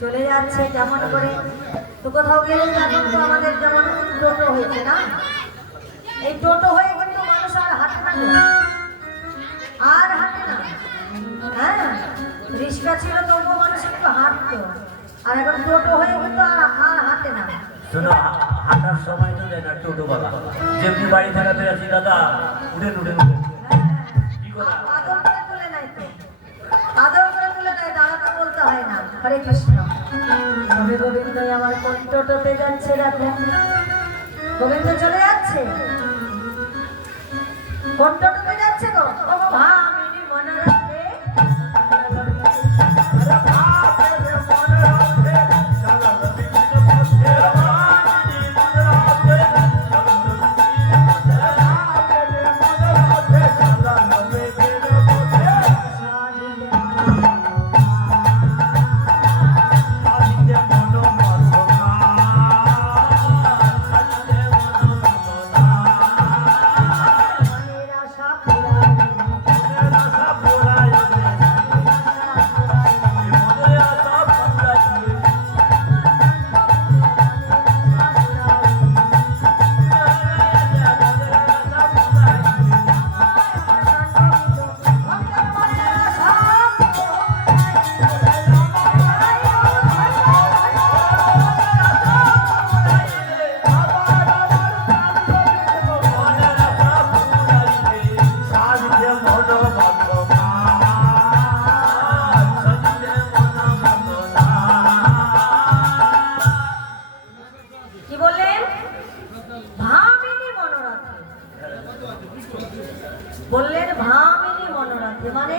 চলে যাচ্ছে কেমন করে। তো কোথাও গেলে এখন তো আমাদের যেমন টোটো হয়েছে না, এই টোটো হয়ে কিন্তু মানুষ আর হাঁটে না, আর হাঁটে না। হ্যাঁ, রিক্সা ছিল তবুও মানুষ একটু হাঁটতো, আর এখন টোটো হয়ে কিন্তু আর হাঁটে না। শোনো, হাঁটার সময় তো দেয় না টোটো বাবা, যেমনি বাড়ি থাকাতে আছি দাদা, উঠে উঠে উঠে কি করা, আদর করে তুলে নাই তো, আদর করে তুলে নাই, দাঁড়াতে বলতে হয় না। হরে কৃষ্ণ। তবে গোবিন্দ আমার কোন টোটোতে যাচ্ছে, দেখো গোবিন্দ চলে যাচ্ছে, কোন টোটোতে যাচ্ছে গো? ও ভামিনী মনে রাখে, বললেন ভামিনী মনোরথে, মানে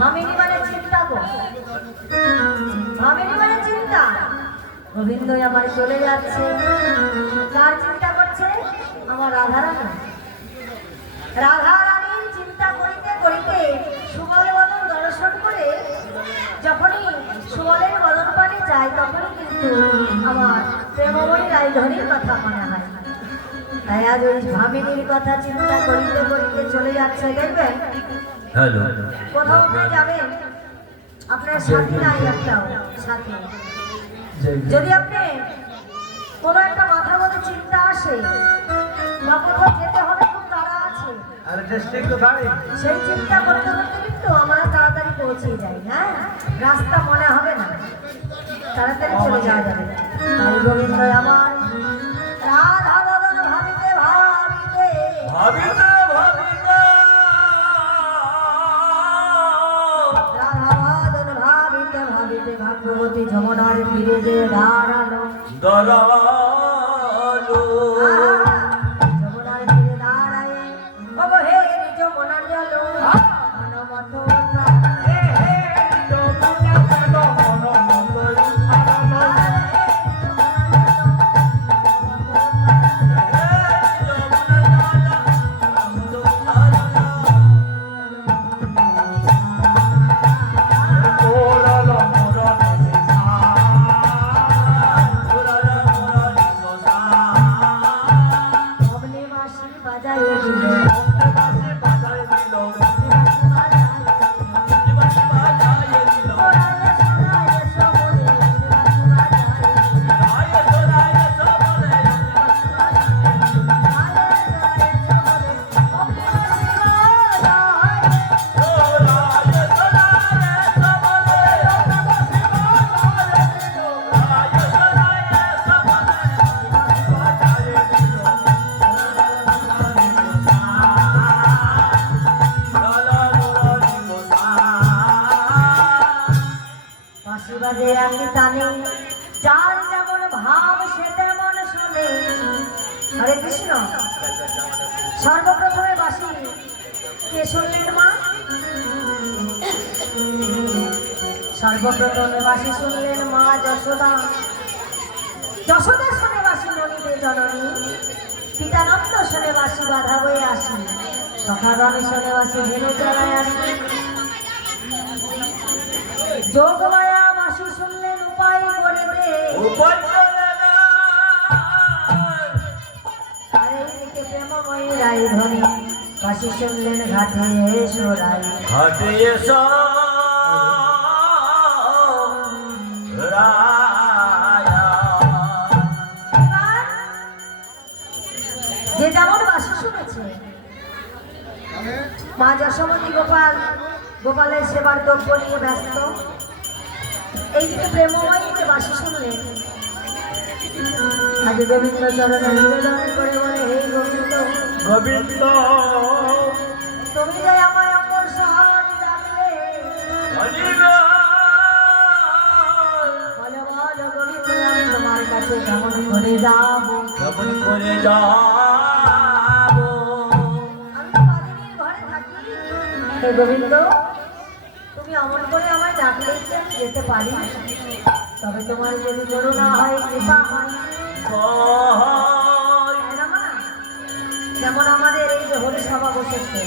ভামিনী মানে চিন্তা গো, ভামিনী মানে চিন্তা। গোবিন্দ আমার চলে যাচ্ছে, কার চিন্তা করছে? আমার রাধারানী। রাধারানীর চিন্তা করিতে করিতে সুবল বদন দর্শন করে যখনই সুবলের বদন পানে যায়, তখনই কিন্তু আমার প্রেমময়ী রায়ধনীর কথা মনে হয়। তাই আজ ওই ভামিনীর কথা চিন্তা করিতে করিতে চলে যাচ্ছে। দেখবেন কোথাও আপনি যাবেন, আপনার সাথী নাই একটাও সাথী, যদি আপনি কোনো একটা মাথার মধ্যে চিন্তা আসে বা কোথাও যেতে হবে, খুব তাড়া আছে, সেই চিন্তা করতে করতে কিন্তু আমরা তাড়াতাড়ি পৌঁছে যাই। হ্যাঁ, রাস্তা মনে হবে না, তাড়াতাড়ি চলে যাওয়া যাবে। তাই গোবিন্দ আমার রাধা বদন ভাবিতে ভাবিতে ভাবিতে ভাবিতে রাধা বদন ভাবিতে ভাবিতে ভাগবতী যমুনার তীরে যে দাঁড়ালো, যমুনার তীরে দাঁড়ায় হে যমুনার জল মনমত টানে, যার যেমন ভাব সে তেমন শোনে। হরে কৃষ্ণ। সর্বপ্রথমে বাসি কে শুনলেন মা? সর্বপ্রথমে বাসি শুনলেন মা যশোদা। যশোদা শুনে বাসি ননীতে জননী, পিতানন্দ শুনে বাসি বাধা বয়ে আসি, সখাগণে শুনে বাসি ভেনু চালায় আসি। যোগমায়া বাসি শুনলেন উপায় করে দে, উপায় করে না। আর এইদিকে প্রেমময়ী রায়ধনী বাসি শুনলেন ঘাটে সোরাই। ঘাটে এসো রায়া। এবার যে যেমন বাসি শুনেছে, মা যশোমতী গোপালের সেবার দ্রব্য নিয়ে ব্যস্ত। এইদিকে প্রেমময়ী যে বাসি শুনলেন, আজ গোবিন্দ চরণে নিবেদন করে বলে, হে গোবিন্দ, গোবিন্দ তুমি যে আমায় অমর সাহায্য ডাকলে, বলো বলো গোবিন্দ, আমি তোমার কাছে কেমন করে যাবো? কেমন করে যাবো? আমি তো বাদিনীর ঘরে থাকি। হে গোবিন্দ, তুমি অমন করে আমায় ডাকলেই তো আমি যেতে পারি। তবে তোমার যদি করুণা হয়, কৃপা হয়, তাই না মা? যেমন আমাদের এই যে হরিসভা বসেছে,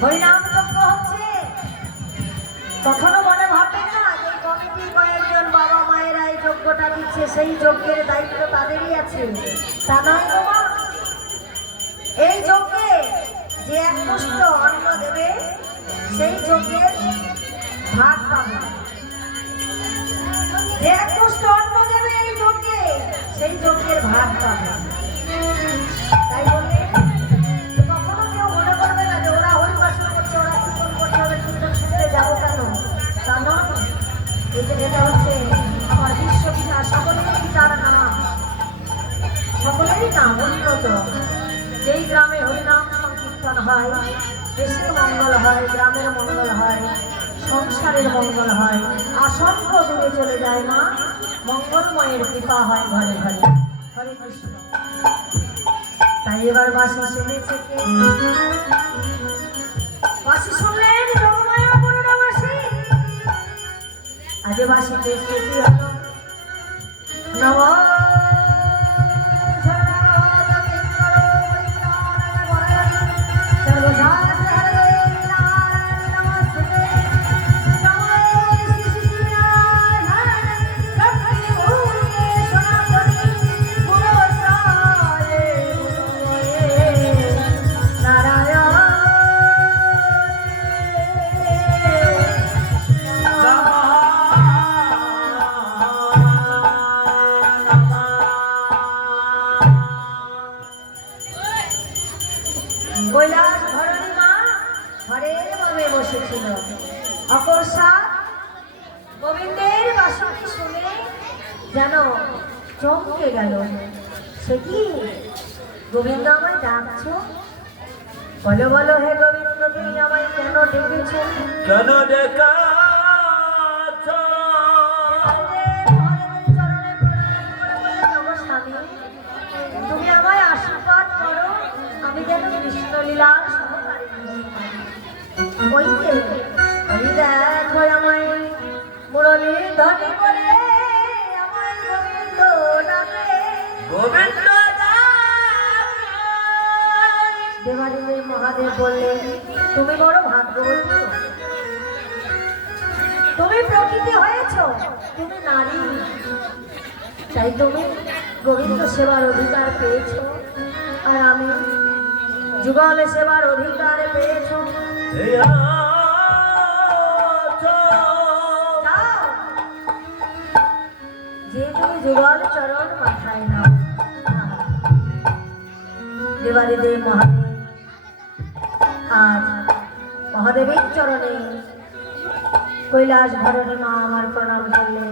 হরিনাম যজ্ঞ হচ্ছে, কখনো মনে ভাববেন না যে কমিটির কয়েকজন বাবা মায়েরা এই যজ্ঞটা দিচ্ছে, সেই যজ্ঞের দায়িত্ব তাদেরই আছে। তা নয় গো মা, এই যজ্ঞে যে একমুষ্ট অন্ন দেবে সেই যজ্ঞের ভাগ পাবে। যে একমুষ্ট অন্ন দেবে এই যজ্ঞে সেই যজ্ঞের ভাগ পাবে। তাই বললে কখনো কেউ মনে করবে না যে ওরা হরিবাসন করছে, ওরা কীর্তন করছে, ওদের কীর্তন শুনতে যাবো কেন? তা নয়, এই যে এটা হচ্ছে আমার বিশ্বপিতা, সকলেরই তার নাম, সকলেরই নাম উন্নত। যেই গ্রামে হরিনাম সংকীর্তন হয়, দেশের মঙ্গল হয়, গ্রামের মঙ্গল হয়, সংসারের মঙ্গল হয়, অসংখ্য দূরে চলে যায় মা, মঙ্গলময়ের কৃপা হয় ঘরে ঘরে। হরে কৃষ্ণ। তাই এবার বাসি শুনেছে কে? বাসি শুনলেন যোগমায়া পুরনাবাসী। আজ বাসিতে স্মৃতি হলো নব কৈলাস ধরণী মা ঘরের ভাবে বসেছিল। অকস্মাৎ গোবিন্দের বাঁশি শুনে যেন চমকে গেল। সে কি, গোবিন্দ আমায় ডাকছো? বলো বলো হে গোবিন্দ, তুমি আমায় কেন ডেকেছো? কেন ডেকাছ? চরণে প্রণাম করে বললেন, নমঃ স্বামী, তুমি আমায় আশীর্বাদ করো, আমি যেন কৃষ্ণলীলার সহকারী হই। ওই যে ওই দেখো আমায় মুরলী ধ্বনি করে আমায় গোবিন্দ ডাকে। গোবিন্দ দেবাদেব মহাদেব বললেন, তুমি বড় ভাগ্যবতী, তুমি প্রকৃতি হয়েছ, তুমি নারী, তাই তুমি গোবিন্দ সেবার অধিকার পেয়েছ, আর আমি যুগল সেবার অধিকার পেয়েছ। যাও, যে তুমি যুগল চরণ মাথায় নাও। দেবাদেব মহাদেব আজ মহাদেবের চরণে কৈলাস ধরণী মা আমার প্রণাম করলেন।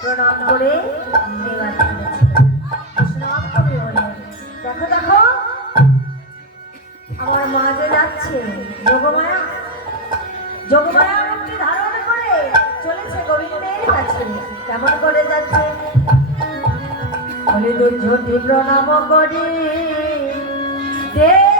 প্রণাম করে এবার প্রণাম করে বললেন, দেখো দেখো আমার মা যে যাচ্ছে, যোগমায়া, যোগমায়া রূপটি ধারণ করে চলেছে গোবিন্দের কাছে। বলে দুর্যোধী প্রণাম করি দেবী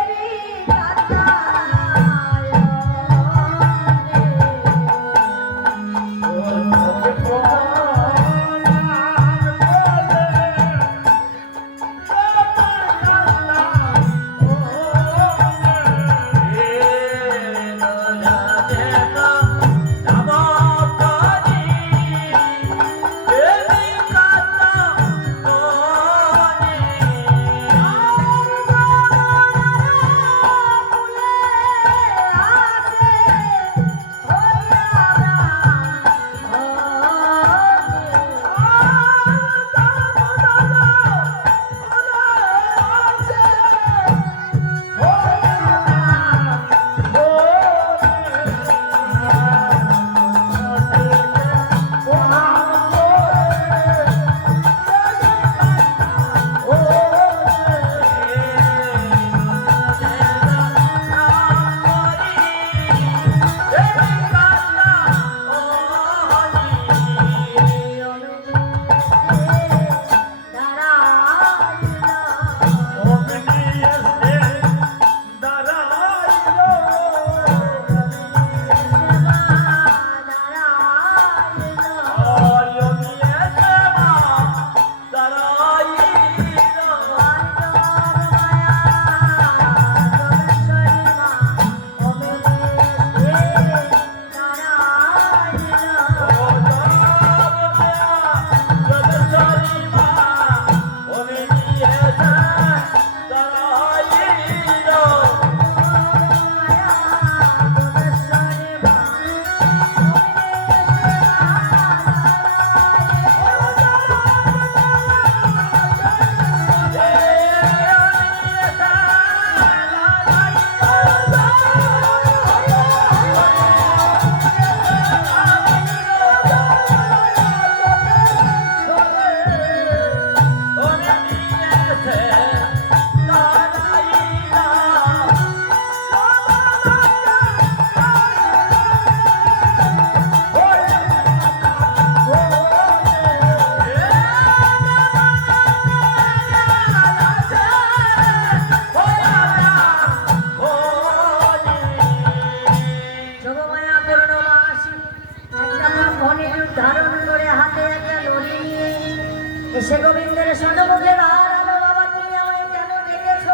এসে গোবিন্দের সন্মুখে দাঁড়ানো। বাবা তুমি আমায় কেন ডেকেছ?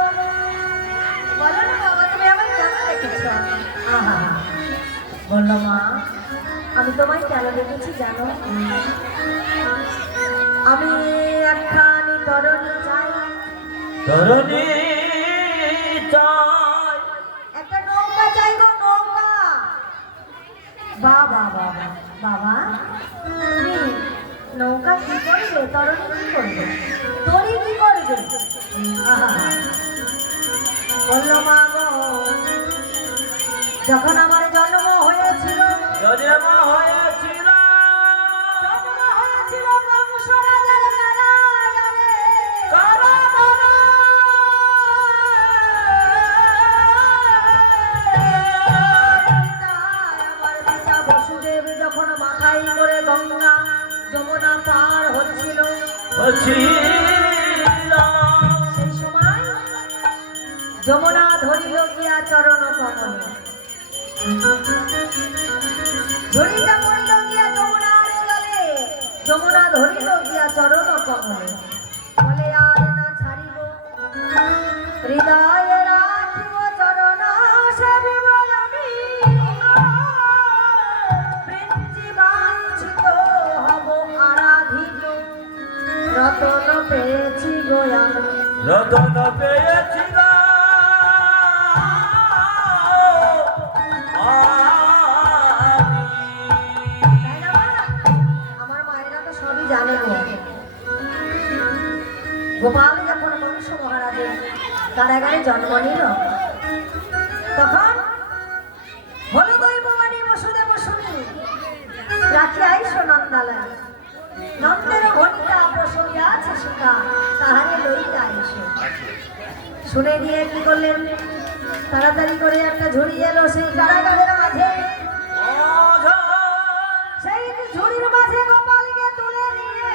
বলো না বাবা তুমি আমায় কেন ডেকেছ? আহা বলল মা আমি তোমায় কেন ডেকেছি জানো? আমি একখানি তরণী চাই। তরণী চাই? একটা নৌকা চাই গো, নৌকা। বাবা বাবা বাবা তুমি নৌকা কি করবে? তরণী কি করবে? তরি কি করবে? বলল মা গো যখন আমার জন্ম হয়েছিল বংশ রাজার আমার পিতা বসুদেব যখন মাথায় করে গঙ্গা যমুনা পার হচ্ছিল সেই সময় যমুনা ধরিল গিয়া চরণ কমলে। ঝুড়িটা পড়িল গিয়া যমুনার জলে, যমুনা ধরিল গিয়া চরণ কমলে। বলে আর না ছাড়িব হৃদয়ে রাখিব চরণ সেবিব আমি। বৃত্তি বাঞ্ছিত হব আরাধিত রতন পেয়েছি গো আমি। রতন পেয়েছি গো আমার মায়েরা তো সবই জানে গো। গোপাল যখন কংস মহারাজের কারাগারে জন্ম নিল তখন হল দৈববাণী বসুদেব শুনি রাখি আইসো নন্দালয়। নন্দের ঘটিটা বসিয়া আছে সীতা তাহারে লইয়া আইসো। শুনে দিয়ে কি করলেন? তাড়াতাড়ি করে একটা ঝুড়ি এলো সেই কারাগারের মাঝে। সেই ঝুড়ির মাঝে গোপালকে তুলে নিয়ে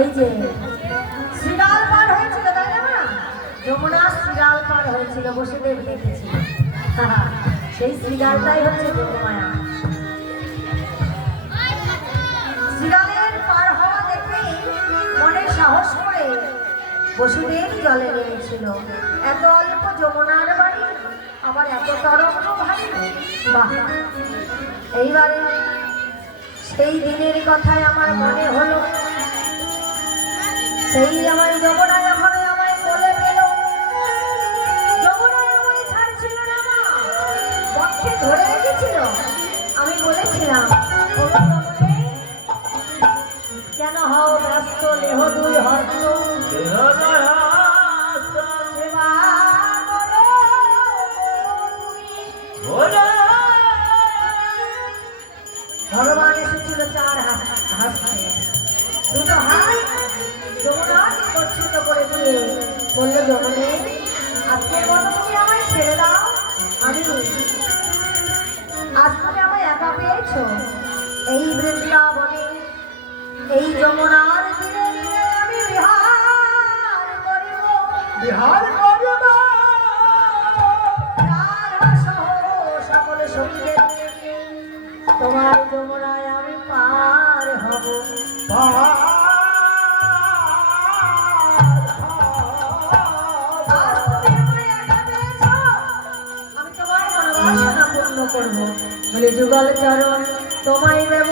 ওই যে শ্রীগাল পার হয়েছিল, তাই না মা? যমুনা শ্রীগাল পার হয়েছিল, বসুদেব দেখেছিল। সেই শ্রীগালটাই হচ্ছে যোগমায়া। শ্রীগালের পার হওয়া দেখে মনে সাহস করে বসুদেব জলে নেমেছিল। এত অল্প যমুনার বাড়ি, আবার এত তরঙ্গ ভারী। বাহ! এইবারে সেই দিনের কথাই আমার মনে হলো। সেই আমার যমুনা যখন আমায় কোলে পেল, যমুনা আমায় ছাড়ছিল না মা, বক্ষে ধরে রেখেছিল। আমি বলেছিলাম, ও যমুনে, কেন হও ব্যস্ত, দেহ দুই হস্ত, সেবা করো তুমি। ভগবান এসেছিল 4 হাসতে, দুটো হাত যমুনাকে গচ্ছিত করে দিয়ে বলল, যমুনে, আজকের মতো তুমি আমায় ছেড়ে দাও। আজ তুমি আমায় একা পেয়েছ। এই বৃন্দাবনে, এই যমুনার তীরে নিয়ে আমি বিহার করিব, বিহার করিব রাধা সহ সকল সঙ্গে তোমার যমুনায় আমি পার হব। আজ তুমি আমায় একা পেয়েছ, আমি তোমার মনোবাসনা পূর্ণ করব। বলে যুগল চরণ তোমায় দেব,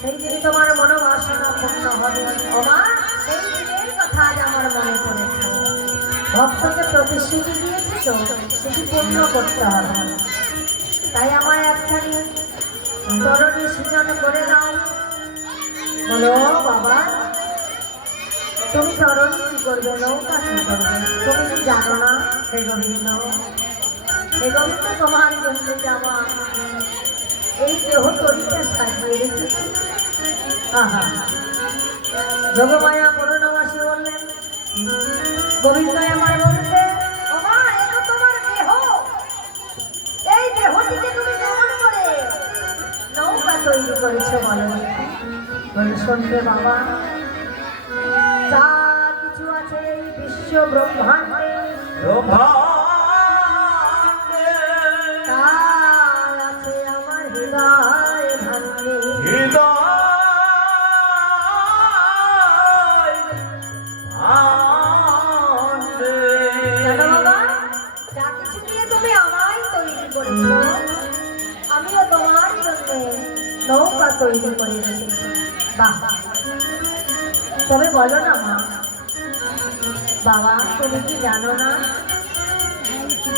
সেই দিনে তোমার মনোবাসনা পূর্ণ হবে। ওমা, সেই দিনের কথা আজ আমার মনে পড়েছে। ভক্তকে প্রতিশ্রুতি দিয়েছে তো, সেটি পূর্ণ করতে হবে। তাই আমার একখানি চরণে সৃজন করে দাও। বলো বাবা, তুমি চরণ কি করবে, নৌকা কি করবে? তুমি কি জানো না হে গোবিন্দ? হে গোবিন্দ, তোমার জন্য যাওয়া এই দেহ তরিটা সাজিয়ে রেখেছি। আহা! যোগমায়া পূর্ণবাসী বললেন, গোবিন্দ আমার বলছে, ওমা, এ তো তোমার দেহ। এই দেহটিকে তুমি কেমন করে নৌকা তৈরি করেছো বলো? বলে, শুনবে বাবা, যা কিছু আছে এই বিশ্ব ব্রহ্মাণ্ডে, তা আছে আমার হৃদয় ভাণ্ডে। জানো বাবা, যা কিছু দিয়ে তুমি আমায় তৈরি করেছো, আমিও তোমার জন্য নৌকা তৈরি করে রেখেছি। বাহ! তবে বলো না মা, বাবা, তুমি কি জানো না?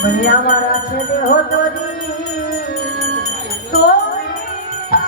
বলে, আমার আছে দেহ তরি, তুমি আমার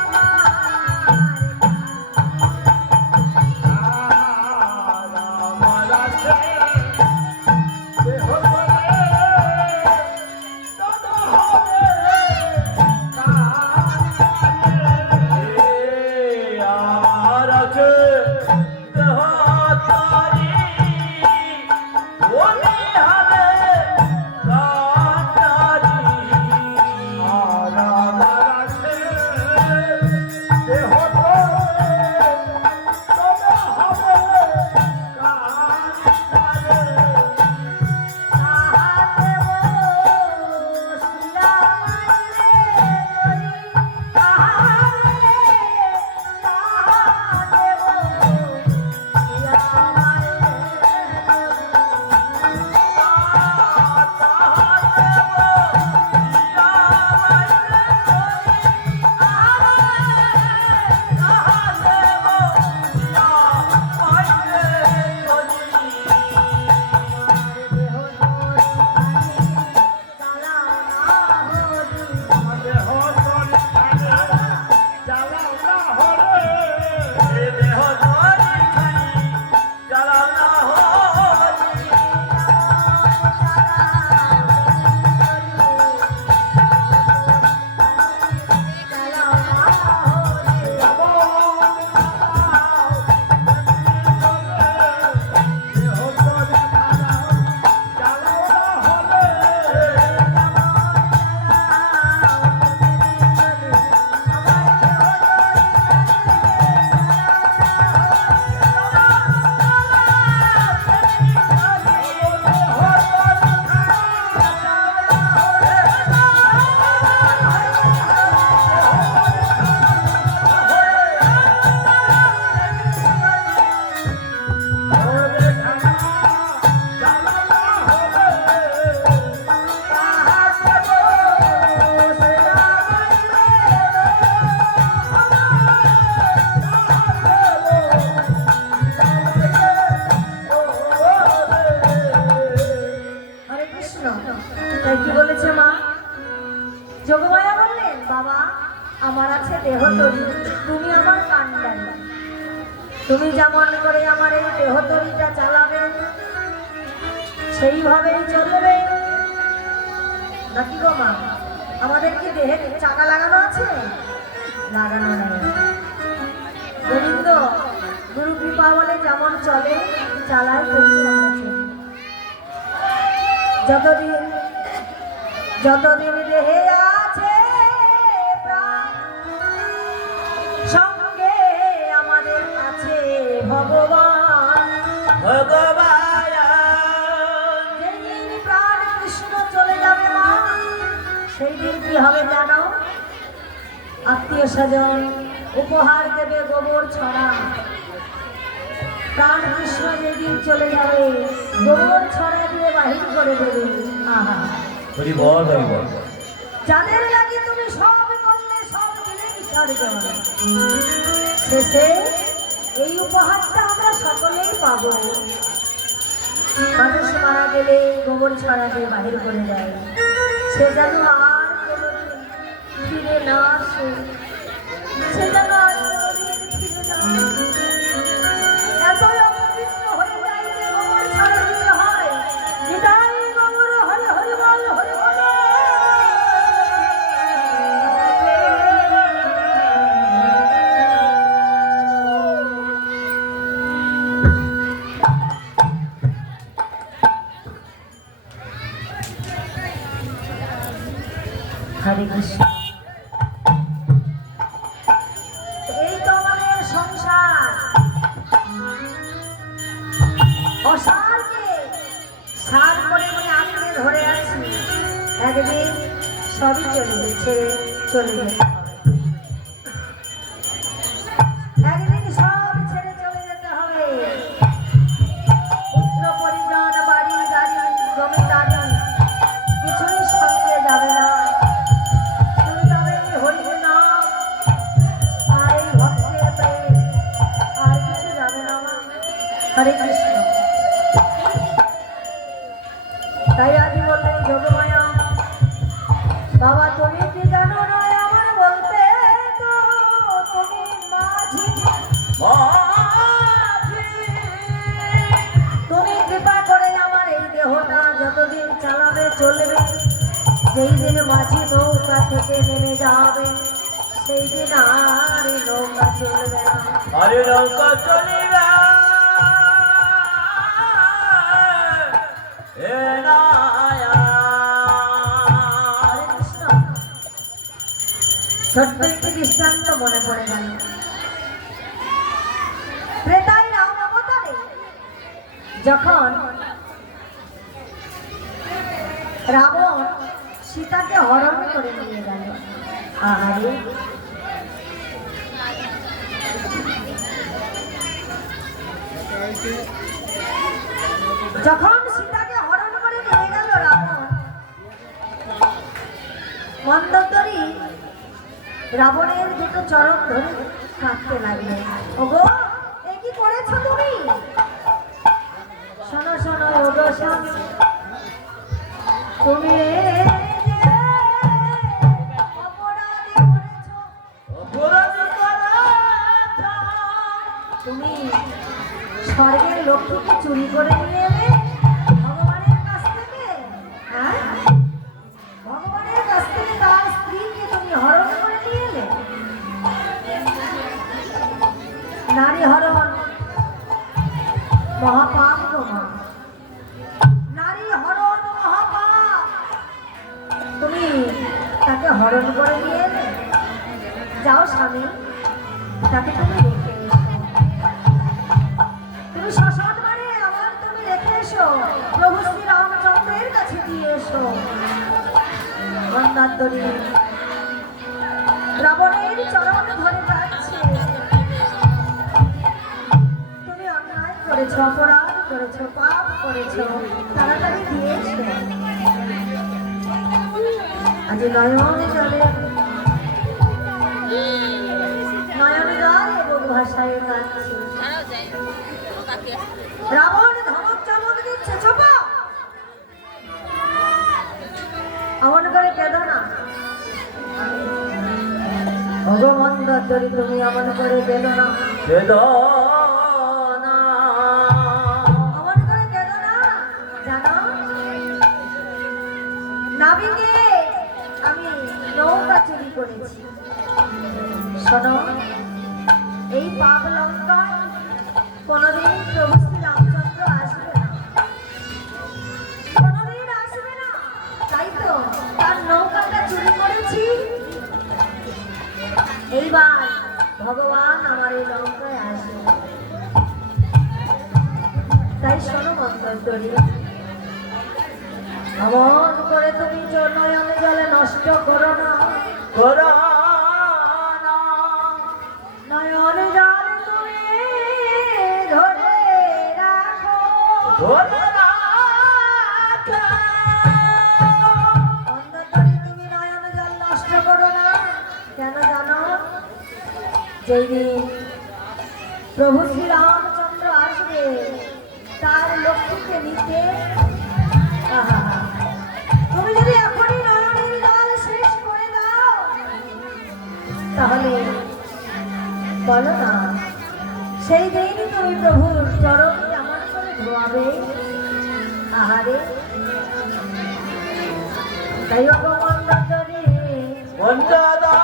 তুমি আমার কান্ডারি, তুমি যেমন করে আমার এই দেহতরিটা চালাবে সেইভাবেই চলবে নাকি গো মা? আমাদের কি দেহে চাকা লাগানো আছে? লাগানো নেই। গোবিন্দ গুরু কৃপা বলে যেমন চলে চালায় তেমনি আমরা চলি। যতদিন দেহে আছে প্রাণ, সঙ্গে আমাদের আছে ভগবান। যেদিন প্রাণ কৃষ্ণ চলে যাবে মা, সেই দিন কি হবে জানো? আত্মীয় স্বজন উপহার দেবে গোবর ছড়া। প্রাণ কৃষ্ণ যেদিন চলে যাবে গোবর ছড়া দিয়ে বাহির করে দেবে। আহা, হরি বল হরি বল। যাদের লাগে তুমি সব করলে সব দিলে স্বর্গে হবে। শেষে এই উপহারটা আমরা সকলেই পাবো। মানুষ মারা গেলে গোবর ছড়া দিয়ে বাহির করে দেয়, সে যেন আর কোনোদিন ফিরে না আসে, সে যেন আর কোনোদিন ফিরে না আসে। এতই অপবিত্র হয়ে যায় যে গোবর ছড়া দিতে হয়। নিতাই গোবর হরি হরি বল হরি বল। হরে কৃষ্ণ। এই তো আমাদের সংসার। অসারকে সার করে নিয়ে আঁকড়ে ধরে আছি। একদিন সবই চলে যেতে হবে। একদিন সব ছেড়ে চলে যেতে হবে। পুত্র পরিজন, বাড়ি গাড়ি জমিদারি কিছুই সঙ্গে যাবে না। শুধু যাবে হরির নাম আর এই ভক্তের প্রেম, আর কিছু যাবে না। হরে কৃষ্ণ। তাই আজ বললেন যোগমায়া, বাবা তুমি কি জানো না আমার বলতে তো তুমি মাঝি। তুমি কৃপা করে আমার এই দেহটা যতদিন চালাবে চলবে, যেই দিন মাঝি নৌকা থেকে নেমে যাবে সেই দিন আর এই নৌকা চলবে না। আরে নৌকা চলিবে এ নায়া। হরে কৃষ্ণ। ছোট্ট একটি দৃষ্টান্ত মনে পড়ে গেল। ত্রেতায় রাম অবতারে যখন রাবণ সীতাকে হরণ করে নিয়ে গেল, আহারে যখন সীতাকে হরণ করে নিয়ে গেল রাবণ, মন্দোদরী রাবণের দুটো চরণ ধরে কাঁদতে লাগলো। ওগো এ কি করেছো তুমি? শোনো শোনো ওগো স্বামী, তুমি তুমি স্বর্গের লক্ষ্মীকে চুরি করে নিয়ে এলে ভগবানের কাছ থেকে। হ্যাঁ, ভগবানের কাছ থেকে তার স্ত্রীকে তুমি হরণ করে নিয়ে এলে। নারী হরণ মহাপাপ গো মা, নারী হরণ মহাপাপ। তুমি তাকে হরণ করে নিয়ে এলে। যাও স্বামী, তাকে তুমি রেখে এসো। তুমি সসম্মানে আমার তুমি রেখে এসো, প্রভু শ্রী রামচন্দ্রের কাছে দিয়ে এসো। মন্দাদরী রাবণের চরণ ধরে যাচ্ছে। তুমি অন্যায় করেছো, অপরাধ করেছো, পাপ করেছো, তাড়াতাড়ি দিয়ে এসো। আজ নয়ন জলে নয়ন জল এবং ভাষায় কাঁদছে। রাবণ ধমক চমক দিচ্ছে, চুপ। এমন করে কেঁদো না ভগবান। মন্দারী তুমি এমন করে কেঁদো না, বেদনা অমন করে কেঁদো না। জানো নাবিকে আমি নৌকা চুরি করেছি। শোনো, এই পাপ লঙ্কায় কোনোদিন প্রভু শ্রী রামচন্দ্র আসবে না, কোনোদিন আসবে না। তাই তো তার নৌকাটা চুরি করেছি। এইবার ভগবান আমার এই লঙ্কায় আসবে। তাই শোনো মন্ত্রী, এমন করে তুমি নয়নে জলে নষ্ট করো না, নয়নে জল তুমি ধরে রাখো। অন্ধকারে তুমি নয়নে জল নষ্ট করো না। কেন জানো? যেদিন প্রভু শ্রী রামচন্দ্র আসবে তার লক্ষ্মীকে নিতে, আহা, তুমি যদি এখনই নয়নের জল শেষ করে দাও তাহলে বলো না, সেই দিনই তুমি প্রভুর চরণ কেমন করে ধোয়াবে। আহারে, তাই অপমন্ডলী নয়ন জলে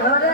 ধরে